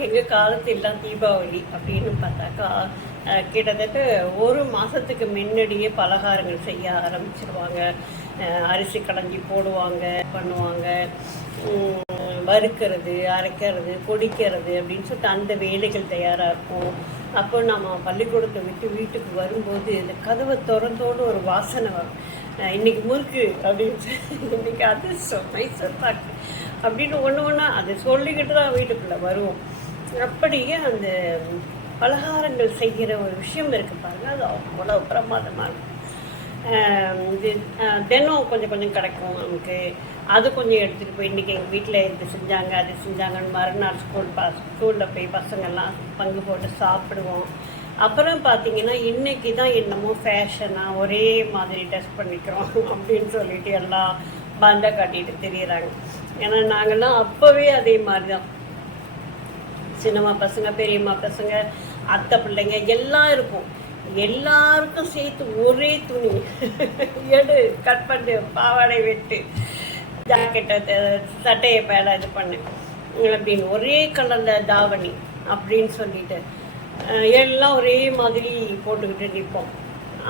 எங்கள் காலத்திலாம் தீபாவளி அப்படின்னு பார்த்தாக்கா கிட்டத்தட்ட ஒரு மாதத்துக்கு முன்னாடியே பலகாரங்கள் செய்ய ஆரம்பிச்சிருவாங்க. அரிசி களைஞ்சி போடுவாங்க பண்ணுவாங்க. வறுக்கிறது அரைக்கிறது பொடிக்கிறது அப்படின்னு சொல்லிட்டு அந்த வேலைகள் தயாராக இருக்கும். அப்போ நம்ம பள்ளிக்கூடத்தை விட்டு வீட்டுக்கு வரும்போது இந்த கதவை திறந்தோடு ஒரு வாசனை வரும். இன்னைக்கு முறுக்கு அப்படின்னு இன்னைக்கு அதிர்ஷ்டம் மைசூர் பாக்கு. அப்படின்னு ஒன்று ஒன்றா அதை சொல்லிக்கிட்டு தான் வீட்டுக்குள்ளே வருவோம். அப்படியே அந்த பலகாரங்கள் செய்கிற ஒரு விஷயம் இருக்கு பாருங்க அது அவ்வளோ பிரமாதமாக இருக்கும் இது தினம் கொஞ்சம் கொஞ்சம் கிடைக்கும் நமக்கு. அது கொஞ்சம் எடுத்துகிட்டு போய் இன்றைக்கி எங்கள் வீட்டில் இது செஞ்சாங்க அது செஞ்சாங்கன்னு மறுநாள் ஸ்கூல் பா ஸ்கூலில் போய் பசங்கள்லாம் பங்கு போட்டு சாப்பிடுவோம். அப்புறம் பார்த்தீங்கன்னா இன்றைக்கி தான் என்னமோ ஃபேஷனாக ஒரே மாதிரி ட்ரெஸ் பண்ணிக்கிறோம் அப்படின்னு சொல்லிட்டு எல்லாம் பந்தை காட்டிட்டு தெரியுறாங்க. ஏன்னா நாங்கள்லாம் அப்போவே அதே மாதிரி தான் சின்னம்மா பசங்க பெரியம்மா பசங்க அத்தை பிள்ளைங்க எல்லாம் இருக்கும். எல்லாருக்கும் சேர்த்து ஒரே துணி. எடு கட் பண்ணு பாவாடை வெட்டு ஜாக்கெட்டை சட்டையை பேட இது பண்ணு. அப்படின்னு ஒரே கலரில் தாவணி அப்படின்னு சொல்லிட்டு எல்லாம் ஒரே மாதிரி போட்டுக்கிட்டு நிற்போம்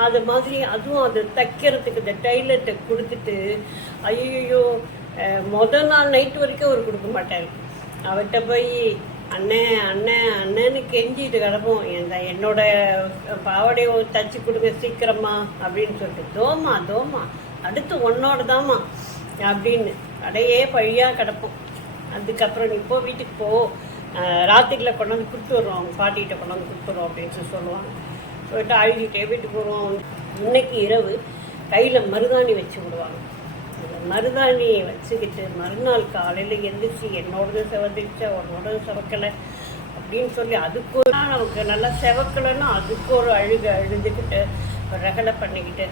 அது மாதிரி அதுவும் அது தைக்கிறதுக்கு இந்த டைலர்ட்டை கொடுத்துட்டு ஐயோ மொதல் நாள் நைட் வரைக்கும் அவர் கொடுக்க மாட்டார். அவர்கிட்ட போய் அண்ணன் அண்ணன் அண்ணன்னு கெஞ்சிட்டு கிடப்போம். இந்த என்னோட பாவாடையை தச்சு கொடுங்க சீக்கிரமா அப்படின்னு சொல்லிட்டு தோமா தோமா அடுத்து உன்னோட தாமா அப்படின்னு அடையே பழியாக கிடப்போம். அதுக்கப்புறம் நீ போ வீட்டுக்கு போ. ராத்திரியில் கொண்டாந்து கொடுத்து வர்றோம் அவங்க பாட்டிகிட்ட கொண்டாந்து கொடுத்துறோம் அப்படின்னு சொல்லி சொல்லுவாங்க. சொல்லிட்டு அழுகிட்டே வீட்டுக்கு போடுவோம் இன்னைக்கு இரவு கையில் மருதாணி வச்சு விடுவாங்க. மருதாணியை மருதாணி வச்சுக்கிட்டு மறுநாள் காலையில் எழுந்திரிச்சு என்னோடது செவந்துச்சு உன்னோடது செவக்கலை அப்படின்னு சொல்லி அதுக்கு ஒரு நமக்கு நல்லா செவக்கலைன்னா அதுக்கு ஒரு அழுக அழுதுக்கிட்டு ஒரு ரகலை பண்ணிக்கிட்டு.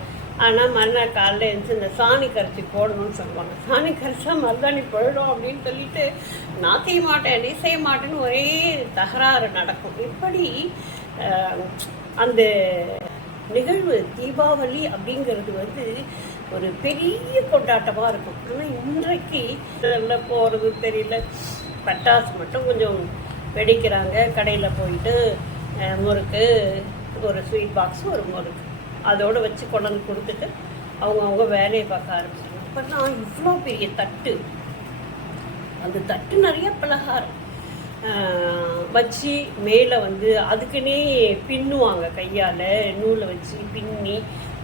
ஆனால் மறுநாள் காலையில் எழுந்துச்சு இந்த சாணி கரைச்சி போடணும்னு சொல்லுவாங்க. சாணி கரைச்சா மருதாணி போயிடும் அப்படின்னு சொல்லிட்டு நான் செய்ய மாட்டேன் நீ செய்ய மாட்டேன்னு ஒரே தகராறு நடக்கும். இப்படி அந்த நிகழ்வு தீபாவளி அப்படிங்கிறது வந்து ஒரு பெரிய கொண்டாட்டமாக இருக்கும். ஆனால் இன்றைக்கு என்ன போகிறது தெரியல. பட்டாசு மட்டும் கொஞ்சம் வெடிக்கிறாங்க. கடையில் போயிட்டு முறுக்கு ஒரு ஸ்வீட் பாக்ஸ் ஒரு முறுக்கு. அதோடு வச்சு கொண்டாந்து கொடுத்துட்டு அவங்கவுங்க வேலையை பார்க்க ஆரம்பிச்சாங்க அப்போல்லாம் இவ்வளோ பெரிய தட்டு. அந்த தட்டு நிறைய பலகாரம். வச்சு மேலே வந்து அதுக்குன்னே பின்னுவாங்க கையால் நூலை வச்சு பின்னி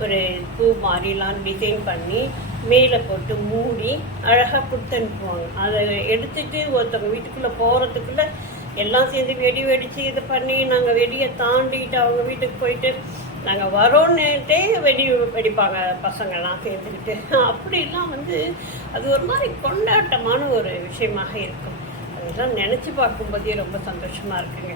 ஒரு பூ மாதிரிலாம் டிசைன் பண்ணி மேலே போட்டு மூடி அழகாக கொடுத்தனுப்புவாங்க அதை எடுத்துட்டு ஒருத்தவங்க வீட்டுக்குள்ளே போகிறதுக்குள்ளே எல்லாம் சேர்ந்து வெடி வெடித்து இது பண்ணி நாங்கள் வெடியை தாண்டிட்டு அவங்க வீட்டுக்கு போயிட்டு நாங்கள் வரோன்னுட்டே வெடி வெடிப்பாங்க பசங்கள்லாம் சேர்ந்துக்கிட்டு அப்படிலாம் வந்து அது ஒரு மாதிரி கொண்டாட்டமான ஒரு விஷயமாக இருக்கும். அதெல்லாம் நினச்சி பார்க்கும்போதே ரொம்ப சந்தோஷமாக இருக்குங்க.